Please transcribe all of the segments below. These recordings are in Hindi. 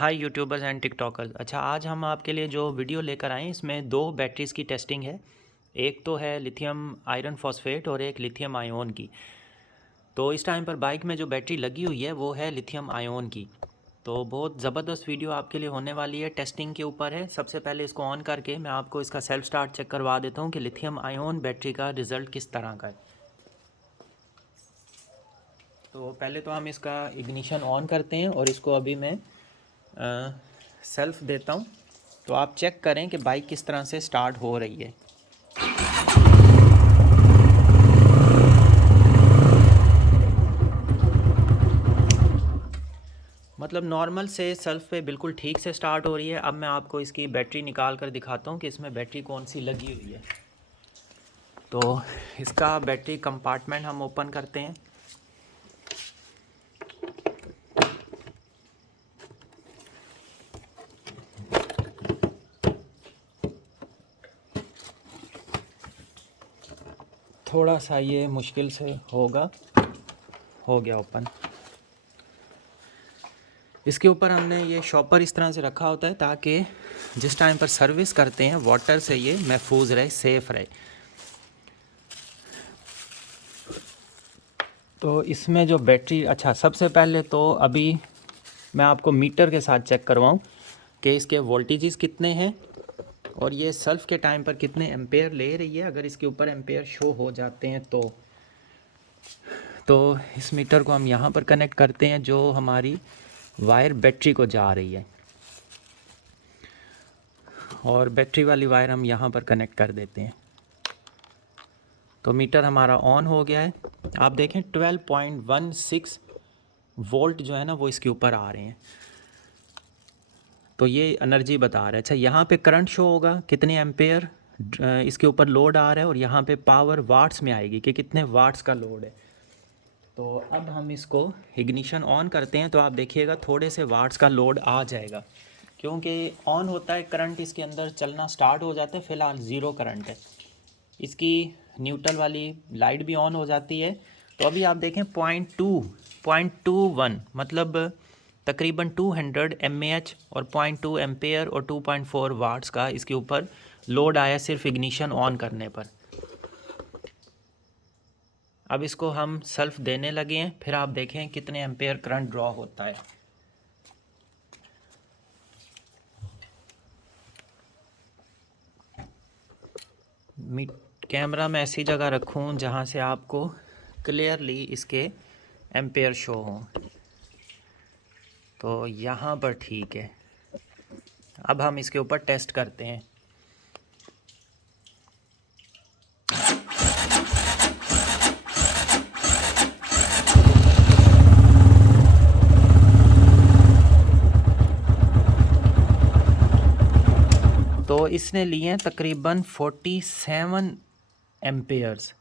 Hi YouTubers and TikTokers. अच्छा, आज हम आपके लिए जो वीडियो लेकर आए हैं इसमें दो बैटरीज़ की टेस्टिंग है। एक तो है लिथियम आयरन फॉस्फेट और एक लिथियम आयोन की। तो इस टाइम पर बाइक में जो बैटरी लगी हुई है वो है लिथियम आयोन की। तो बहुत ज़बरदस्त वीडियो आपके लिए होने वाली है, टेस्टिंग के ऊपर है। सबसे पहले इसको ऑन करके मैं आपको इसका सेल्फ स्टार्ट चेक करवा देता हूँ कि लिथियम आयोन बैटरी का रिज़ल्ट किस तरह का है। तो पहले तो हम इसका इग्निशन ऑन करते हैं और इसको अभी मैं सेल्फ देता हूँ। तो आप चेक करें कि बाइक किस तरह से स्टार्ट हो रही है। मतलब नॉर्मल से सेल्फ पे बिल्कुल ठीक से स्टार्ट हो रही है। अब मैं आपको इसकी बैटरी निकाल कर दिखाता हूँ कि इसमें बैटरी कौन सी लगी हुई है। तो इसका बैटरी कंपार्टमेंट हम ओपन करते हैं। थोड़ा सा ये मुश्किल से होगा, हो गया ओपन। इसके ऊपर हमने ये शॉपर इस तरह से रखा होता है ताकि जिस टाइम पर सर्विस करते हैं वाटर से ये महफूज रहे, सेफ़ रहे। तो इसमें जो बैटरी, अच्छा सबसे पहले तो अभी मैं आपको मीटर के साथ चेक करवाऊँ कि इसके वोल्टेजेस कितने हैं और ये सेल्फ के टाइम पर कितने एम्पेयर ले रही है। अगर इसके ऊपर एम्पेयर शो हो जाते हैं तो इस मीटर को हम यहाँ पर कनेक्ट करते हैं जो हमारी वायर बैटरी को जा रही है, और बैटरी वाली वायर हम यहाँ पर कनेक्ट कर देते हैं। तो मीटर हमारा ऑन हो गया है। आप देखें 12.16 वोल्ट जो है ना वो इसके ऊपर आ रहे हैं। तो ये एनर्जी बता रहा है। अच्छा, यहाँ पे करंट शो होगा कितने एम्पेयर इसके ऊपर लोड आ रहा है, और यहाँ पे पावर वाट्स में आएगी कि कितने वाट्स का लोड है। तो अब हम इसको इग्निशन ऑन करते हैं तो आप देखिएगा थोड़े से वाट्स का लोड आ जाएगा, क्योंकि ऑन होता है करंट इसके अंदर चलना स्टार्ट हो जाते हैं। फ़िलहाल ज़ीरो करंट है। इसकी न्यूट्रल वाली लाइट भी ऑन हो जाती है। तो अभी आप देखें 0.21 मतलब तकरीबन 200 mAh और 0.2 एम्पेयर और 2.4 वाट्स का इसके ऊपर लोड आया सिर्फ इग्निशन ऑन करने पर। अब इसको हम सेल्फ देने लगे हैं, फिर आप देखें कितने एम्पेयर करंट ड्रॉ होता है। कैमरा मैं ऐसी जगह रखूं जहां से आपको क्लियरली इसके एम्पेयर शो हों। तो यहाँ पर ठीक है। अब हम इसके ऊपर टेस्ट करते हैं। तो इसने लिए हैं तकरीबन 47 एम्पेयर्स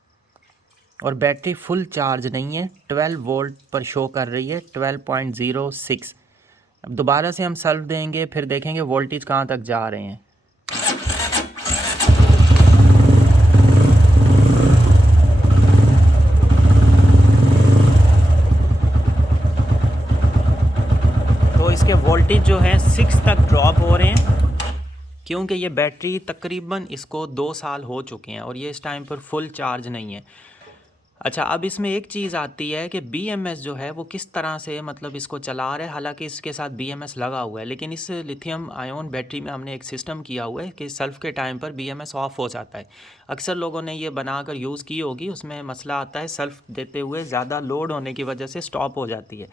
और बैटरी फुल चार्ज नहीं है। 12 वोल्ट पर शो कर रही है, 12.06। अब दोबारा से हम सेल्फ देंगे, फिर देखेंगे वोल्टेज कहाँ तक जा रहे हैं। तो इसके वोल्टेज जो हैं 6 तक ड्रॉप हो रहे हैं, क्योंकि ये बैटरी तकरीबन इसको 2 साल हो चुके हैं और ये इस टाइम पर फुल चार्ज नहीं है। अच्छा, अब इसमें एक चीज़ आती है कि BMS जो है वो किस तरह से मतलब इसको चला रहा है। हालांकि इसके साथ BMS लगा हुआ है, लेकिन इस लिथियम आयोन बैटरी में हमने एक सिस्टम किया हुआ है कि सेल्फ के टाइम पर BMS ऑफ हो जाता है। अक्सर लोगों ने ये बनाकर यूज़ की होगी। उसमें मसला आता है सेल्फ देते हुए ज़्यादा लोड होने की वजह से स्टॉप हो जाती है।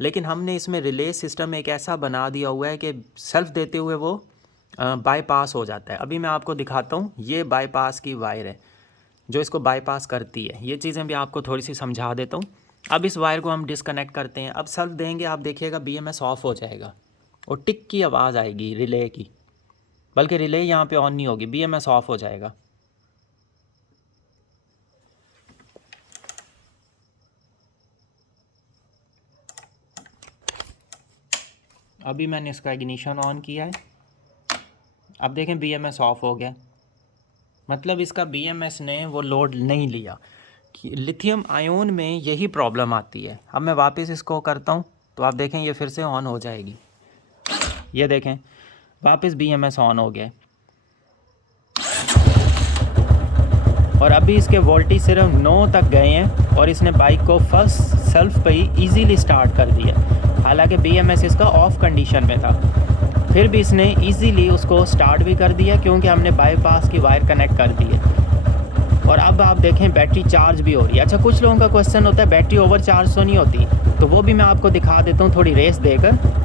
लेकिन हमने इसमें रिले सिस्टम एक ऐसा बना दिया हुआ है कि सेल्फ देते हुए वो बाईपास हो जाता है। अभी मैं आपको दिखाता हूँ, ये बाईपास की वायर है जो इसको बाईपास करती है। ये चीज़ें भी आपको थोड़ी सी समझा देता हूँ। अब इस वायर को हम डिसकनेक्ट करते हैं। अब सेल्फ देंगे, आप देखिएगा BMS ऑफ हो जाएगा और टिक की आवाज़ आएगी रिले की, बल्कि रिले यहाँ पे ऑन नहीं होगी, BMS ऑफ हो जाएगा। अभी मैंने इसका इग्निशन ऑन किया है, अब देखें BMS ऑफ हो गया। मतलब इसका BMS ने वो लोड नहीं लिया। लिथियम आयोन में यही प्रॉब्लम आती है। अब मैं वापस इसको करता हूँ तो आप देखें ये फिर से ऑन हो जाएगी। ये देखें वापस BMS ऑन हो गया और अभी इसके वोल्टेज सिर्फ 9 तक गए हैं और इसने बाइक को फर्स्ट सेल्फ पे ही ईजीली स्टार्ट कर दिया। हालांकि BMS इसका ऑफ कंडीशन में था, फिर भी इसने ईजीली उसको स्टार्ट भी कर दिया क्योंकि हमने बाईपास की वायर कनेक्ट कर दी है। और अब आप देखें बैटरी चार्ज भी हो रही है। अच्छा, कुछ लोगों का क्वेश्चन होता है बैटरी ओवर चार्ज तो नहीं होती, तो वो भी मैं आपको दिखा देता हूँ थोड़ी रेस देकर।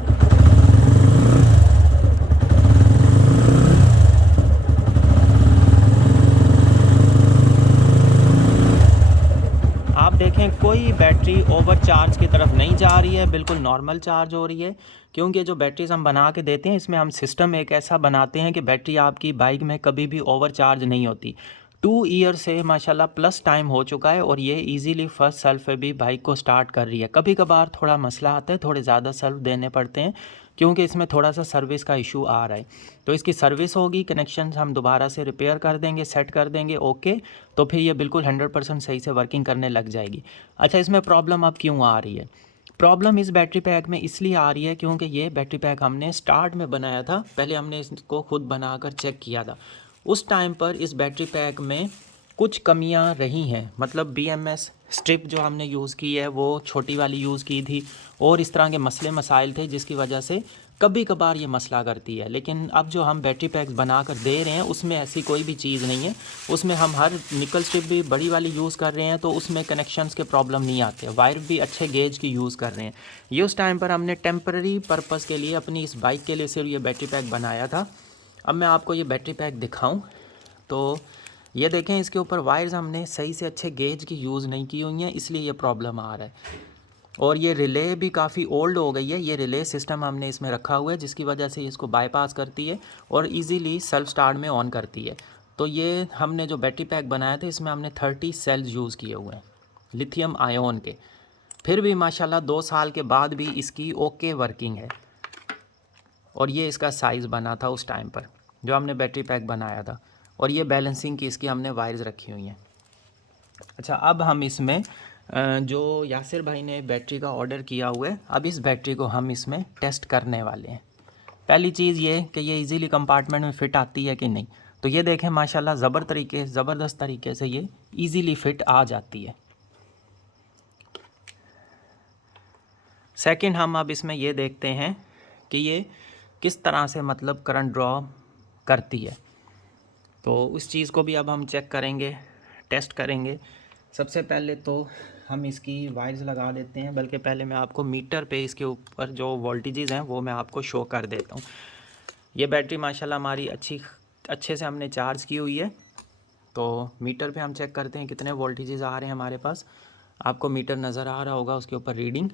आप देखें कोई बैटरी ओवर चार्ज की तरफ नहीं जा रही है, बिल्कुल नॉर्मल चार्ज हो रही है। क्योंकि जो बैटरीज हम बना के देते हैं इसमें हम सिस्टम एक ऐसा बनाते हैं कि बैटरी आपकी बाइक में कभी भी ओवर चार्ज नहीं होती। 2 ईयर से माशाल्लाह प्लस टाइम हो चुका है और ये इजीली फर्स्ट सेल्फ पे भी बाइक को स्टार्ट कर रही है। कभी कभार थोड़ा मसला आता है, थोड़े ज़्यादा सेल्फ देने पड़ते हैं क्योंकि इसमें थोड़ा सा सर्विस का इशू आ रहा है। तो इसकी सर्विस होगी, कनेक्शन हम दोबारा से रिपेयर कर देंगे, सेट कर देंगे, ओके, तो फिर ये बिल्कुल 100% सही से वर्किंग करने लग जाएगी। अच्छा, इसमें प्रॉब्लम अब क्यों आ रही है? प्रॉब्लम इस बैटरी पैक में इसलिए आ रही है क्योंकि ये बैटरी पैक हमने स्टार्ट में बनाया था, पहले हमने इसको खुद बनाकर चेक किया था। उस टाइम पर इस बैटरी पैक में कुछ कमियां रही हैं, मतलब BMS स्ट्रिप जो हमने यूज़ की है वो छोटी वाली यूज़ की थी और इस तरह के मसले मसाइल थे जिसकी वजह से कभी कभार ये मसला करती है। लेकिन अब जो हम बैटरी पैक्स बना कर दे रहे हैं उसमें ऐसी कोई भी चीज़ नहीं है। उसमें हम हर निकल स्ट्रिप भी बड़ी वाली यूज़ कर रहे हैं तो उसमें कनेक्शंस के प्रॉब्लम नहीं आते। वायर भी अच्छे गेज की यूज़ कर रहे हैं। ये उस टाइम पर हमने टेम्पररी पर्पज़ के लिए अपनी इस बाइक के लिए सिर्फ ये बैटरी पैक बनाया था। अब मैं आपको ये बैटरी पैक दिखाऊँ तो ये देखें, इसके ऊपर वायर्स हमने सही से अच्छे गेज की यूज़ नहीं की हुई हैं, इसलिए ये प्रॉब्लम आ रहा है। और ये रिले भी काफ़ी ओल्ड हो गई है। ये रिले सिस्टम हमने इसमें रखा हुआ है जिसकी वजह से इसको बाईपास करती है और इजीली सेल्फ स्टार्ट में ऑन करती है। तो ये हमने जो बैटरी पैक बनाया था इसमें हमने 30 सेल्स यूज़ किए हुए हैं लिथियम आयोन के। फिर भी माशाल्लाह 2 साल के बाद भी इसकी ओके वर्किंग है। और ये इसका साइज़ बना था उस टाइम पर जो हमने बैटरी पैक बनाया था। और ये बैलेंसिंग की इसकी हमने वायर्स रखी हुई हैं। अच्छा, अब हम इसमें जो यासिर भाई ने बैटरी का ऑर्डर किया हुआ है, अब इस बैटरी को हम इसमें टेस्ट करने वाले हैं। पहली चीज़ ये कि ये इजीली कंपार्टमेंट में फ़िट आती है कि नहीं। तो ये देखें माशाल्लाह ज़बरदस्त तरीके से ये इजीली फ़िट आ जाती है। सेकंड, हम अब इसमें ये देखते हैं कि ये किस तरह से मतलब करंट ड्रॉ करती है। तो उस चीज़ को भी अब हम चेक करेंगे, टेस्ट करेंगे। सबसे पहले तो हम इसकी वायर्स लगा देते हैं, बल्कि पहले मैं आपको मीटर पे इसके ऊपर जो वोल्टेजेस हैं वो मैं आपको शो कर देता हूँ। ये बैटरी माशाल्लाह हमारी अच्छे से हमने चार्ज की हुई है। तो मीटर पे हम चेक करते हैं कितने वोल्टेजेस आ रहे हैं हमारे पास। आपको मीटर नज़र आ रहा होगा उसके ऊपर रीडिंग।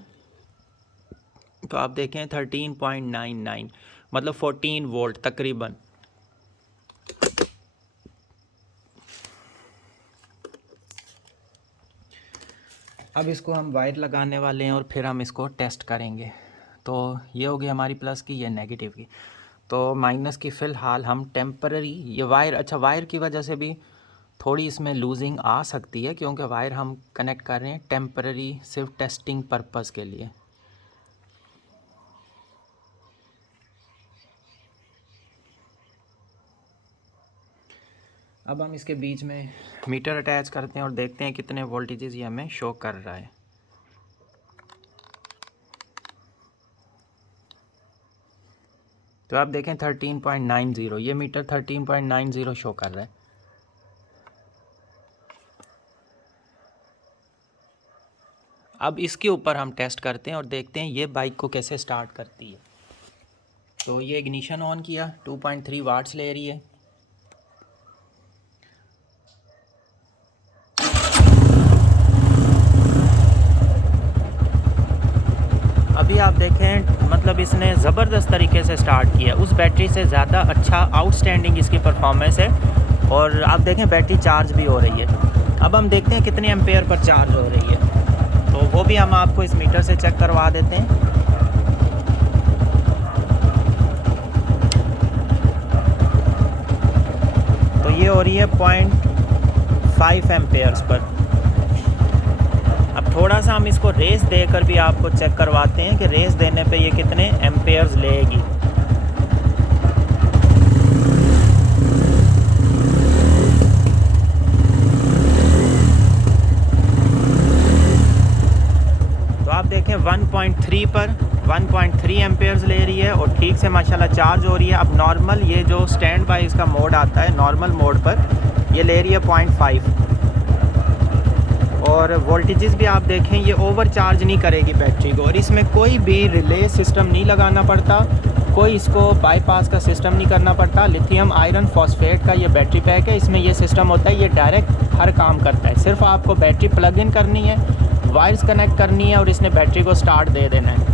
तो आप देखें 13.99 मतलब 14 वोल्ट तकरीबन। अब इसको हम वायर लगाने वाले हैं और फिर हम इसको टेस्ट करेंगे। तो ये होगी हमारी प्लस की, ये नेगेटिव की। तो माइनस की फ़िलहाल हम टेम्पररी ये वायर, अच्छा वायर की वजह से भी थोड़ी इसमें लूजिंग आ सकती है क्योंकि वायर हम कनेक्ट कर रहे हैं टेम्पररी सिर्फ टेस्टिंग पर्पज़ के लिए। अब हम इसके बीच में मीटर अटैच करते हैं और देखते हैं कितने वोल्टेजेस ये हमें शो कर रहा है। तो आप देखें 13.90, ये मीटर 13.90 शो कर रहा है। अब इसके ऊपर हम टेस्ट करते हैं और देखते हैं ये बाइक को कैसे स्टार्ट करती है। तो ये इग्निशन ऑन किया, 2.3 वाट्स ले रही है। अभी आप देखें मतलब इसने ज़बरदस्त तरीके से स्टार्ट किया, उस बैटरी से ज़्यादा अच्छा आउटस्टैंडिंग इसकी परफॉर्मेंस है। और आप देखें बैटरी चार्ज भी हो रही है। अब हम देखते हैं कितने एम्पेयर पर चार्ज हो रही है, तो वो भी हम आपको इस मीटर से चेक करवा देते हैं। तो ये हो रही है 0.5 एम्पेयर्स पर। अब थोड़ा सा हम इसको रेस देकर भी आपको चेक करवाते हैं कि रेस देने पे ये कितने एम्पेयर्स लेगी। ठीक से माशाल्लाह चार्ज हो रही है। अब नॉर्मल ये जो स्टैंड बाय इसका मोड आता है, नॉर्मल मोड पर ये ले रही है 0.5 और वोल्टेजेस भी आप देखें ये ओवर चार्ज नहीं करेगी बैटरी को। और इसमें कोई भी रिले सिस्टम नहीं लगाना पड़ता, कोई इसको बाईपास का सिस्टम नहीं करना पड़ता। लिथियम आयरन फॉस्फेट का ये बैटरी पैक है, इसमें ये सिस्टम होता है, ये डायरेक्ट हर काम करता है। सिर्फ आपको बैटरी प्लग इन करनी है, वायर्स कनेक्ट करनी है और इसने बैटरी को स्टार्ट दे देना है।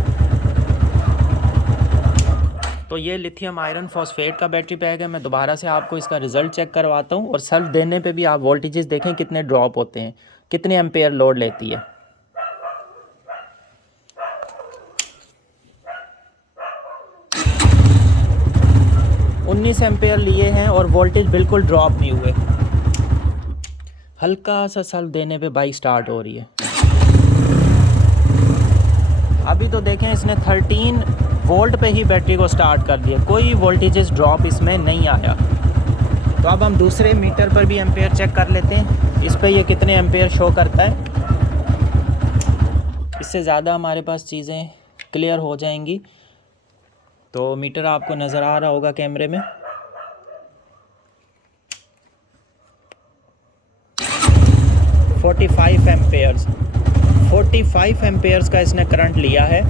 तो ये लिथियम आयरन फॉस्फेट का बैटरी पैक है। मैं दोबारा से आपको इसका रिज़ल्ट चेक करवाता हूँ और सेल्फ देने पे भी आप वोल्टेजेस देखें कितने ड्रॉप होते हैं, कितने एम्पेयर लोड लेती है। एम्पेयर लिए हैं और वोल्टेज बिल्कुल ड्रॉप नहीं हुए। हल्का सा सेल्फ देने पे बाइक स्टार्ट हो रही है। अभी तो देखें इसने 13 वोल्ट पे ही बैटरी को स्टार्ट कर दिया, कोई वोल्टेजेस ड्रॉप इसमें नहीं आया। तो अब हम दूसरे मीटर पर भी एम्पेयर चेक कर लेते हैं, इस पे ये कितने एम्पेयर शो करता है। इससे ज़्यादा हमारे पास चीज़ें क्लियर हो जाएंगी। तो मीटर आपको नज़र आ रहा होगा कैमरे में। 45 एम्पेयर्स 45 एम्पेयर्स का इसने करंट लिया है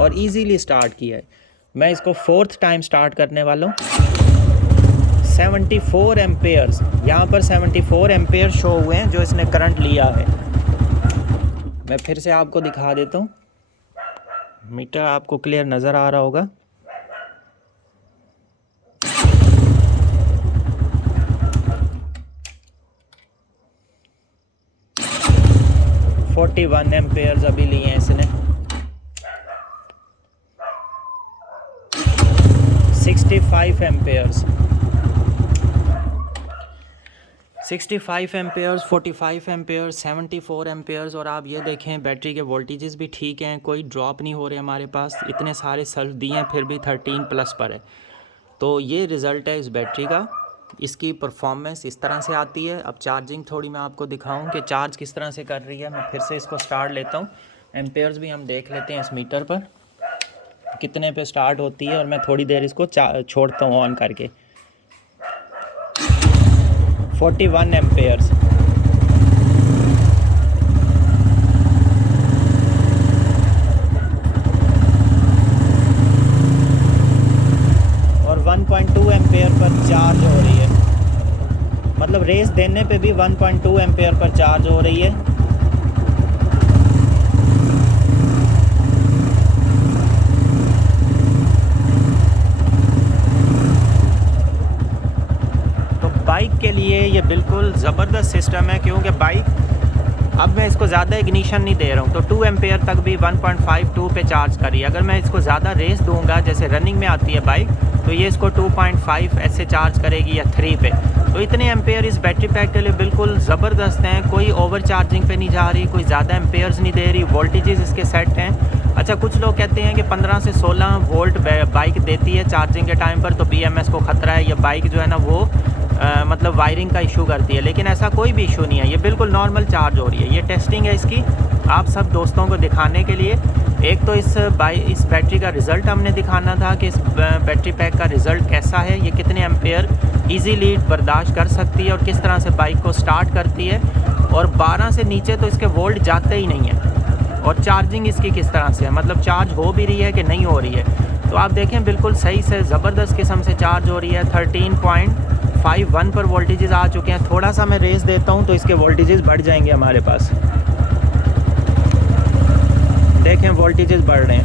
और इजीली स्टार्ट किया है। मैं इसको 4th टाइम स्टार्ट करने वाला हूँ। 74 एम्पेयर्स, यहाँ पर 74 एम्पेयर शो हुए हैं जो इसने करंट लिया है। मैं फिर से आपको दिखा देता हूँ, मीटर आपको क्लियर नज़र आ रहा होगा। (41 एम्पेयर्स अभी लिए हैं इसने। 65 एम्पेयर्स 65 एम्पेयर्स 45 एम्पेयर्स 74 एम्पेयर्स। और आप ये देखें बैटरी के वोल्टेजेस भी ठीक हैं, कोई ड्रॉप नहीं हो रहे हमारे पास। इतने सारे सेल्फ दिए हैं फिर भी 13 प्लस पर है। तो ये रिज़ल्ट है इस बैटरी का। इसकी परफॉर्मेंस इस तरह से आती है। अब चार्जिंग थोड़ी मैं आपको दिखाऊं कि चार्ज किस तरह से कर रही है। मैं फिर से इसको स्टार्ट लेता हूं। एम्पेयर्स भी हम देख लेते हैं इस मीटर पर कितने पे स्टार्ट होती है और मैं थोड़ी देर इसको छोड़ता हूं ऑन करके। 41 एम्पेयर्स और 1.2 एम्पेयर पर चार्ज हो रही है। मतलब रेस देने पे भी 1.2 एम्पेयर पर चार्ज हो रही है। तो बाइक के लिए ये बिल्कुल ज़बरदस्त सिस्टम है, क्योंकि बाइक अब मैं इसको ज़्यादा इग्निशन नहीं दे रहा हूँ तो 2 एम्पेयर तक भी 1.52 पे चार्ज करी। अगर मैं इसको ज़्यादा रेस दूंगा, जैसे रनिंग में आती है बाइक, तो ये इसको 2.5 ऐसे चार्ज करेगी या 3 पे। तो इतने एम्पेयर इस बैटरी पैक के लिए बिल्कुल ज़बरदस्त हैं। कोई ओवर चार्जिंग पे नहीं जा रही, कोई ज़्यादा एम्पेयर्स नहीं दे रही, वोल्टेजेस इसके सेट हैं। अच्छा, कुछ लोग कहते हैं कि 15 से 16 वोल्ट बाइक देती है चार्जिंग के टाइम पर, तो BMS को ख़तरा है, या बाइक जो है ना वो मतलब वायरिंग का इशू करती है। लेकिन ऐसा कोई भी इशू नहीं है, ये बिल्कुल नॉर्मल चार्ज हो रही है। ये टेस्टिंग है इसकी आप सब दोस्तों को दिखाने के लिए। एक तो इस बैटरी का रिज़ल्ट हमने दिखाना था कि इस बैटरी पैक का रिज़ल्ट कैसा है, ये कितने एम्पेयर इजीली बर्दाश्त कर सकती है और किस तरह से बाइक को स्टार्ट करती है। और 12 से नीचे तो इसके वोल्ट जाते ही नहीं है। और चार्जिंग इसकी किस तरह से है, मतलब चार्ज हो भी रही है कि नहीं हो रही है। तो आप देखें बिल्कुल सही से ज़बरदस्त किस्म से चार्ज हो रही है। 13.51 पर वोल्टेजेस आ चुके हैं। थोड़ा सा मैं रेस देता हूं तो इसके वोल्टेजेस बढ़ जाएंगे हमारे पास। देखें वोल्टेजेस बढ़ रहे हैं,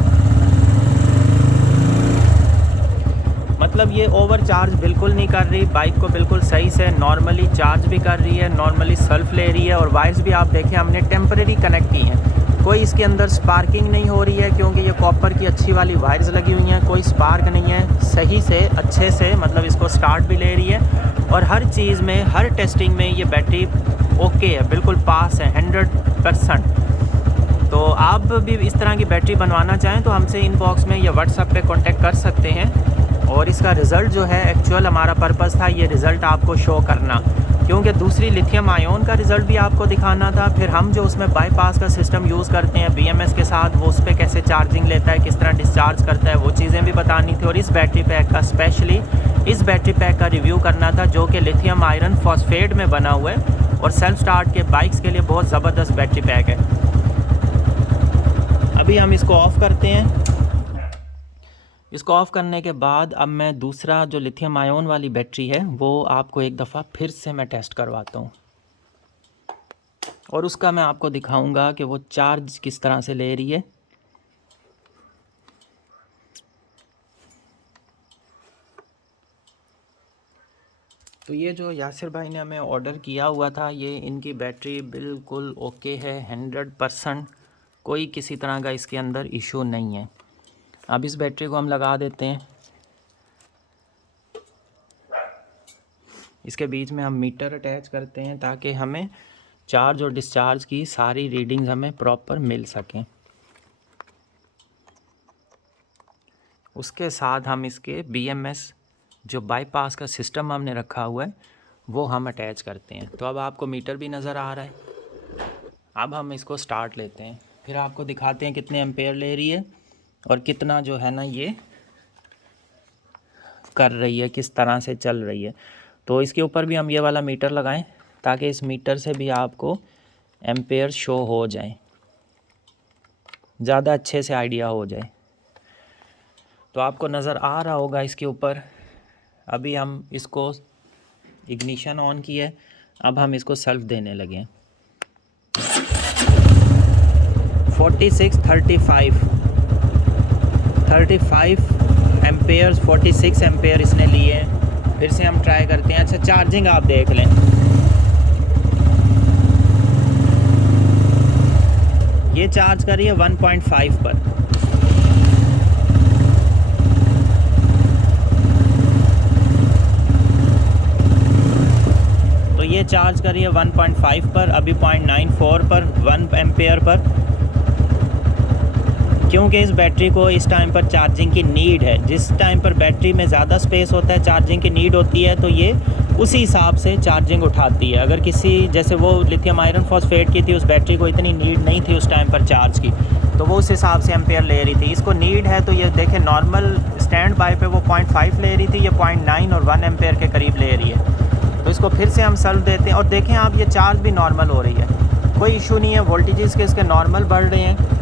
मतलब ये ओवर चार्ज बिल्कुल नहीं कर रही, बाइक को बिल्कुल सही से नॉर्मली चार्ज भी कर रही है, नॉर्मली सेल्फ ले रही है। और वायर्स भी आप देखें हमने टेम्परेरी कनेक्ट की हैं, कोई इसके अंदर स्पार्किंग नहीं हो रही है क्योंकि ये कॉपर की अच्छी वाली वायर्स लगी हुई हैं। कोई स्पार्क नहीं है, सही से अच्छे से मतलब इसको स्टार्ट भी ले रही है। और हर चीज़ में, हर टेस्टिंग में ये बैटरी ओके है, बिल्कुल पास है 100%। तो आप भी इस तरह की बैटरी बनवाना चाहें तो हमसे इनबॉक्स में या व्हाट्सएप पे कांटेक्ट कर सकते हैं। और इसका रिज़ल्ट जो है, एक्चुअल हमारा पर्पस था ये रिज़ल्ट आपको शो करना। क्योंकि दूसरी लिथियम आयोन का रिज़ल्ट भी आपको दिखाना था। फिर हम जो उसमें बाईपास का सिस्टम यूज़ करते हैं BMS के साथ, वो उस पर कैसे चार्जिंग लेता है, किस तरह डिस्चार्ज करता है, वो चीज़ें भी बतानी थी। और इस बैटरी पैक का स्पेशली इस बैटरी पैक का रिव्यू करना था, जो कि लिथियम आयरन फॉस्फेट में बना हुआ है और सेल्फ स्टार्ट के बाइक्स के लिए बहुत ज़बरदस्त बैटरी पैक है। अभी हम इसको ऑफ़ करते हैं। इसको ऑफ़ करने के बाद अब मैं दूसरा जो लिथियम आयोन वाली बैटरी है वो आपको एक दफ़ा फिर से मैं टेस्ट करवाता हूँ, और उसका मैं आपको दिखाऊंगा कि वो चार्ज किस तरह से ले रही है। तो ये जो यासिर भाई ने हमें ऑर्डर किया हुआ था, ये इनकी बैटरी बिल्कुल ओके है, 100%। कोई किसी तरह का इसके अंदर इशू नहीं है। अब इस बैटरी को हम लगा देते हैं। इसके बीच में हम मीटर अटैच करते हैं ताकि हमें चार्ज और डिस्चार्ज की सारी रीडिंग्स हमें प्रॉपर मिल सकें। उसके साथ हम इसके BMS जो बाईपास का सिस्टम हमने रखा हुआ है वो हम अटैच करते हैं। तो अब आपको मीटर भी नज़र आ रहा है। अब हम इसको स्टार्ट लेते हैं, फिर आपको दिखाते हैं कितने एम्पेयर ले रही है और कितना जो है ना ये कर रही है, किस तरह से चल रही है। तो इसके ऊपर भी हम ये वाला मीटर लगाएं ताकि इस मीटर से भी आपको एम्पेयर शो हो जाए, ज़्यादा अच्छे से आइडिया हो जाए। तो आपको नज़र आ रहा होगा इसके ऊपर। अभी हम इसको इग्निशन ऑन किया है, अब हम इसको सेल्फ देने लगे। 46 35 एम्पेयर्स, 46 एम्पेयर इसने लिए हैं। फिर से हम ट्राई करते हैं। अच्छा, चार्जिंग आप देख लें, ये चार्ज करिए 1.5 पर। तो ये चार्ज करिए 1.5 पर, अभी 0.94 पर, 1 एम्पेयर पर। क्योंकि इस बैटरी को इस टाइम पर चार्जिंग की नीड है। जिस टाइम पर बैटरी में ज़्यादा स्पेस होता है, चार्जिंग की नीड होती है, तो ये उसी हिसाब से चार्जिंग उठाती है। अगर किसी जैसे वो लिथियम आयरन फॉस्फेट की थी, उस बैटरी को इतनी नीड नहीं थी उस टाइम पर चार्ज की, तो वो उस हिसाब से एम्पेयर ले रही थी। इसको नीड है, तो ये देखें नॉर्मल स्टैंड बाय पे वो 0.5 ले रही थी, ये 0.9 और 1 एम्पेयर के करीब ले रही है। तो इसको फिर से हम सेल्फ देते हैं और देखें आप, ये चार्ज भी नॉर्मल हो रही है, कोई इशू नहीं है। वोल्टेजेस के इसके नॉर्मल बढ़ रहे हैं,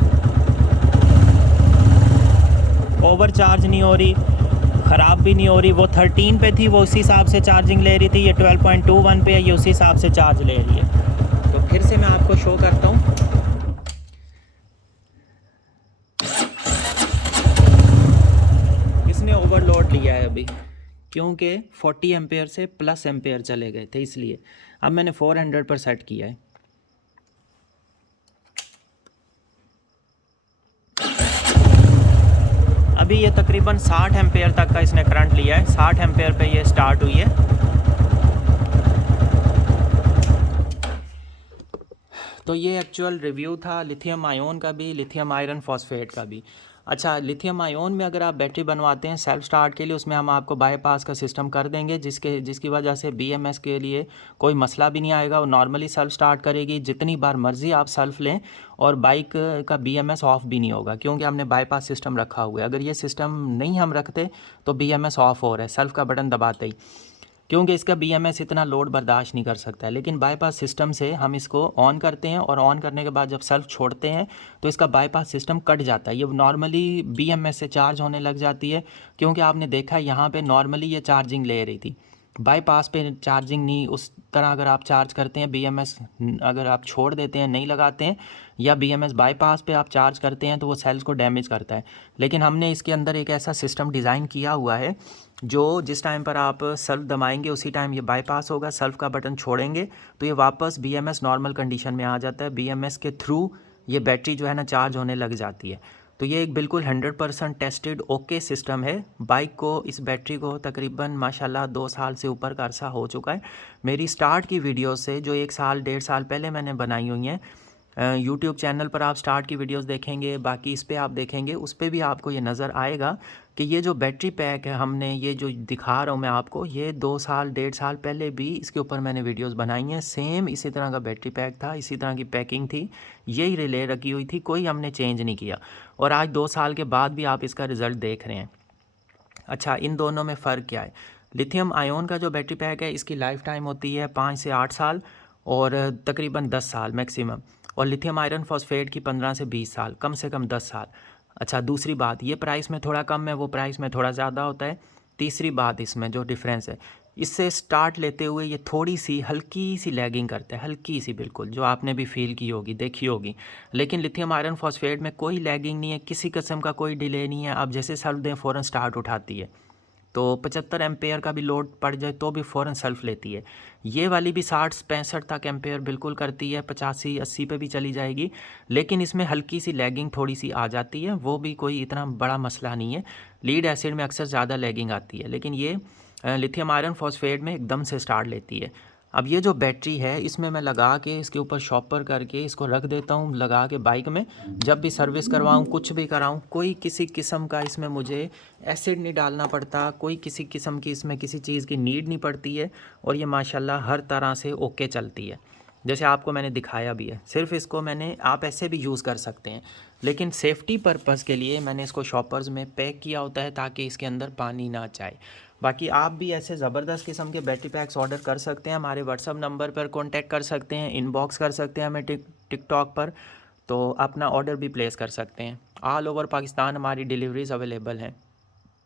ओवर चार्ज नहीं हो रही, ख़राब भी नहीं हो रही। वो 13 पे थी, वो उसी हिसाब से चार्जिंग ले रही थी। ये 12.21 पे है, ये उसी हिसाब से चार्ज ले रही है। तो फिर से मैं आपको शो करता हूँ। इसने ओवरलोड लिया है अभी, क्योंकि 40 एम्पेयर से प्लस एम्पेयर चले गए थे, इसलिए अब मैंने 400 पर सेट किया है। अभी ये तकरीबन 60 एम्पेयर तक का इसने करंट लिया है। 60 एम्पेयर पे ये स्टार्ट हुई है। तो ये एक्चुअल रिव्यू था लिथियम आयोन का भी, लिथियम आयरन फॉस्फेट का भी। अच्छा, लिथियम आयोन में अगर आप बैटरी बनवाते हैं सेल्फ स्टार्ट के लिए, उसमें हम आपको बाईपास का सिस्टम कर देंगे, जिसकी वजह से BMS के लिए कोई मसला भी नहीं आएगा। वो नॉर्मली सेल्फ स्टार्ट करेगी, जितनी बार मर्ज़ी आप सेल्फ लें, और बाइक का BMS ऑफ़ भी नहीं होगा, क्योंकि हमने बाईपास सिस्टम रखा हुआ है। अगर ये सिस्टम नहीं हम रखते तो BMS ऑफ़ हो रहा है सेल्फ का बटन दबाते ही, क्योंकि इसका BMS इतना लोड बर्दाश्त नहीं कर सकता है। लेकिन बाईपास सिस्टम से हम इसको ऑन करते हैं, और ऑन करने के बाद जब सेल्फ छोड़ते हैं तो इसका बाईपास सिस्टम कट जाता है। ये नॉर्मली BMS से चार्ज होने लग जाती है, क्योंकि आपने देखा यहाँ पे नॉर्मली ये चार्जिंग ले रही थी, बाईपास पे चार्जिंग नहीं। उस तरह अगर आप चार्ज करते हैं, BMS अगर आप छोड़ देते हैं, नहीं लगाते हैं, या BMS बाईपास पे आप चार्ज करते हैं, तो वो सेल्स को डैमेज करता है। लेकिन हमने इसके अंदर एक ऐसा सिस्टम डिज़ाइन किया हुआ है जो जिस टाइम पर आप सेल्फ दबाएंगे उसी टाइम ये बाईपास होगा। सेल्फ का बटन छोड़ेंगे तो ये वापस BMS नॉर्मल कंडीशन में आ जाता है। BMS के थ्रू ये बैटरी जो है ना चार्ज होने लग जाती है। तो ये एक बिल्कुल 100% टेस्टेड ओके सिस्टम है। बाइक को, इस बैटरी को तकरीबन माशाल्लाह 2 साल से ऊपर का अरसा हो चुका है। मेरी स्टार्ट की वीडियो से जो 1 साल 1.5 साल पहले मैंने बनाई हुई हैं, यूट्यूब चैनल पर आप स्टार्ट की वीडियोस देखेंगे, बाकी इस पे आप देखेंगे, उस पे भी आपको ये नज़र आएगा कि ये जो बैटरी पैक है, हमने ये जो दिखा रहा हूँ मैं आपको, ये 2 साल 1.5 साल पहले भी इसके ऊपर मैंने वीडियोस बनाई हैं। सेम इसी तरह का बैटरी पैक था, इसी तरह की पैकिंग थी, यही रिले रखी हुई थी, कोई हमने चेंज नहीं किया। और आज 2 साल के बाद भी आप इसका रिज़ल्ट देख रहे हैं। अच्छा, इन दोनों में फ़र्क क्या है? लिथियम आयोन का जो बैटरी पैक है, इसकी लाइफ टाइम होती है 5 से 8 साल और तकरीबन 10 साल मैक्सिमम। और लिथियम आयरन फॉस्फेट की 15 से 20 साल, कम से कम 10 साल। अच्छा, दूसरी बात, ये प्राइस में थोड़ा कम है, वो प्राइस में थोड़ा ज़्यादा होता है। तीसरी बात इसमें जो डिफरेंस है, इससे स्टार्ट लेते हुए ये थोड़ी सी हल्की सी लैगिंग करता है, हल्की सी बिल्कुल, जो आपने भी फील की होगी, देखी होगी। लेकिन लिथियम आयरन फॉस्फेट में कोई लैगिंग नहीं है, किसी किस्म का कोई डिले नहीं है। आप जैसे सेल्फ दें फ़ौरन स्टार्ट उठाती है। तो 75 एम्पेयर का भी लोड पड़ जाए तो भी फ़ौरन सेल्फ लेती है। ये वाली भी 60-65 तक एम्पेयर बिल्कुल करती है, 85-80 पे भी चली जाएगी। लेकिन इसमें हल्की सी लैगिंग थोड़ी सी आ जाती है, वो भी कोई इतना बड़ा मसला नहीं है। लीड एसिड में अक्सर ज़्यादा लैगिंग आती है, लेकिन ये लिथियम आयरन फॉस्फेट में एकदम से स्टार्ट लेती है। अब ये जो बैटरी है, इसमें मैं लगा के इसके ऊपर शॉपर करके इसको रख देता हूँ, लगा के बाइक में। जब भी सर्विस करवाऊँ, कुछ भी कराऊँ, कोई किसी किस्म का इसमें मुझे एसिड नहीं डालना पड़ता, कोई किसी किस्म की इसमें किसी चीज़ की नीड नहीं पड़ती है। और ये माशाल्लाह हर तरह से ओके चलती है, जैसे आपको मैंने दिखाया भी है। सिर्फ इसको मैंने, आप ऐसे भी यूज़ कर सकते हैं, लेकिन सेफ़्टी पर्पज़ के लिए मैंने इसको शॉपर्स में पैक किया होता है ताकि इसके अंदर पानी ना जाए। बाकी आप भी ऐसे ज़बरदस्त किस्म के बैटरी पैक्स ऑर्डर कर सकते हैं, हमारे व्हाट्सअप नंबर पर कांटेक्ट कर सकते हैं, इनबॉक्स कर सकते हैं हमें टिकटॉक पर, तो अपना ऑर्डर भी प्लेस कर सकते हैं। ऑल ओवर पाकिस्तान हमारी डिलीवरीज़ अवेलेबल हैं।